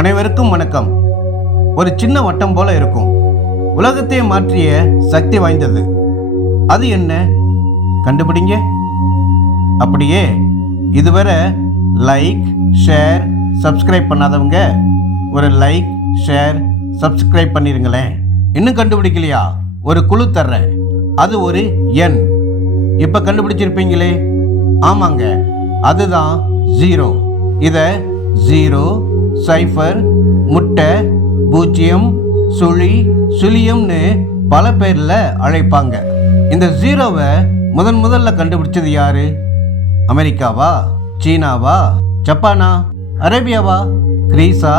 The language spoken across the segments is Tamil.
அனைவருக்கும் வணக்கம். ஒரு சின்ன வட்டம் போல இருக்கும். உலகத்தையே மாற்றிய சக்தி வாய்ந்தது. அது என்ன? கண்டுபிடிங்க. அப்படியே இதுவரை லைக், ஷேர், சப்ஸ்கிரைப் பண்ணாதவங்க ஒரு லைக், ஷேர், சப்ஸ்கிரைப் பண்ணிருங்களேன். இன்னும் கண்டுபிடிக்கலையா? ஒரு குழு தர்றேன். அது ஒரு எண். இப்போ கண்டுபிடிச்சிருப்பீங்களே. ஆமாங்க, அதுதான் ஜீரோ. இதை 0, 0, முட்டை, 0, சுழி, சுழியம்னு பல பேர்ல அழைப்பாங்க. இந்த ஜீரோவை முதல்ல கண்டுபிடிச்சது யாரு? அமெரிக்காவா, சீனாவா, ஜப்பானா, அரேபியாவா, கிரீஸா,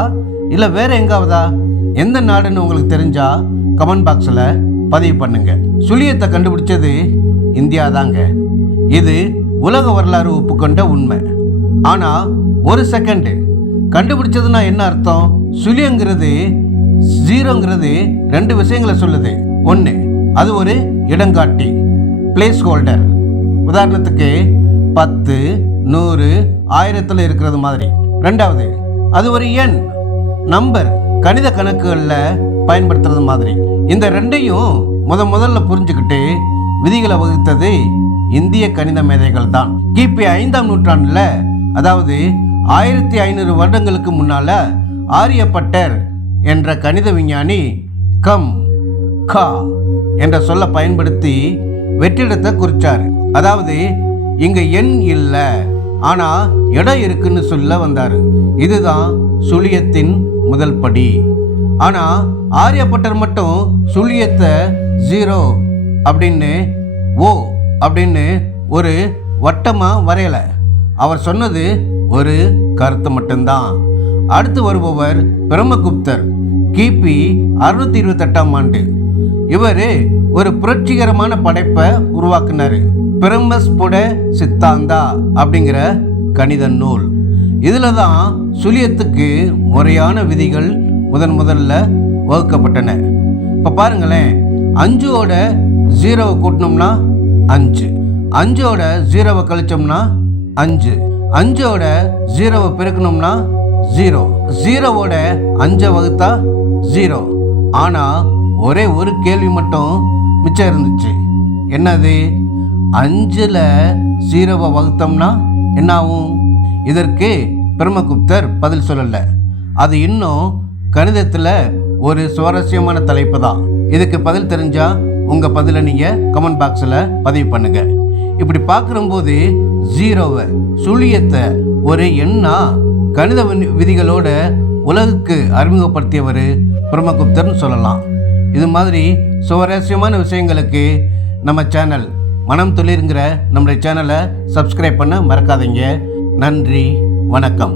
இல்ல வேற எங்காவதா? எந்த நாடுன்னு உங்களுக்கு தெரிஞ்சா கமெண்ட் பாக்ஸ்ல பதிவு பண்ணுங்க. சுழியத்தை கண்டுபிடிச்சது இந்தியா தாங்க. இது உலக வரலாறு ஒப்புக்கொண்ட உண்மை. ஆனா ஒரு செகண்ட், கண்டுபிடிச்சதுன்னா என்ன அர்த்தம்? சுழியங்கிறது ஜீரோங்கிறது ரெண்டு விஷயங்களை சொல்லுது. ஒன்று, அது ஒரு இடங்காட்டி, பிளேஸ் ஹோல்டர். உதாரணத்துக்கு 10, 100, 1000 இருக்கிறது மாதிரி. ரெண்டாவது, அது ஒரு எண், நம்பர், கணித கணக்குகளில் பயன்படுத்துறது மாதிரி. இந்த ரெண்டையும் முதல்ல புரிஞ்சுக்கிட்டு விதிகளை வகுத்தது இந்திய கணித மேதைகள் தான். கிபி 5ஆம் நூற்றாண்டுல, அதாவது 1500 வருடங்களுக்கு முன்னால ஆரியப்பட்டர் என்ற கணித விஞ்ஞானி கம் கா என்ற சொல்ல பயன்படுத்தி வெற்றிடத்தை குறிச்சாரு. அதாவது இங்க எண் இல்லை, ஆனா இடம் இருக்குன்னு சொல்ல வந்தாரு. இதுதான் சுழியத்தின் முதல் படி. ஆனா ஆரியப்பட்டர் மட்டும் சுழியத்தை 0 அப்படின்னு, ஓ அப்படின்னு ஒரு வட்டமா வரையல. அவர் சொன்னது ஒரு கருத்து மட்டும்தான். அடுத்து வருபவர் பிரம்மகுப்தர், கிபி 628ஆம் ஆண்டு. இவர் ஒரு புரட்சிகரமான படைப்பை உருவாக்குனாரு. பிரம்மஸ்புட சித்தாந்தா அப்படிங்கிற கணித நூல். இதுல தான் சுழியத்துக்கு முறையான விதிகள் முதல்ல வகுக்கப்பட்டன. இப்ப பாருங்களேன், 5ஓட 0 கூட்டணும்னா 5, 5ஓட 0 கழிச்சோம்னா 5, 5ஓட 0 பெருக்கணும்னா 0, 0ஓட 5 வகுத்தா 0. ஆனா ஒரே ஒரு கேள்வி மட்டும் மிச்சம் இருந்துச்சு. என்னது? 5ல் 0 வகுத்தோம்னா என்ன ஆகும்? இதற்கு பிரம்மகுப்தர் பதில் சொல்லல. அது இன்னும் கணிதத்துல ஒரு சுவாரஸ்யமான தலைப்பு தான். இதுக்கு பதில் தெரிஞ்சா உங்க பதிலை நீங்க கமெண்ட் பாக்ஸ்ல பதிவு பண்ணுங்க. இப்படி பார்க்கும்போது ஜீரோவை, சுழியத்தை ஒரு எண்ணா கணித விதிகளோட உலகுக்கு அறிமுகப்படுத்தியவர் பிரம்மகுப்தர்னு சொல்லலாம். இது மாதிரி சுவாரஸ்யமான விஷயங்களுக்கு நம்ம சேனல் மனம் துளிர்ங்கிற நம்முடைய சேனலை சப்ஸ்கிரைப் பண்ண மறக்காதீங்க. நன்றி, வணக்கம்.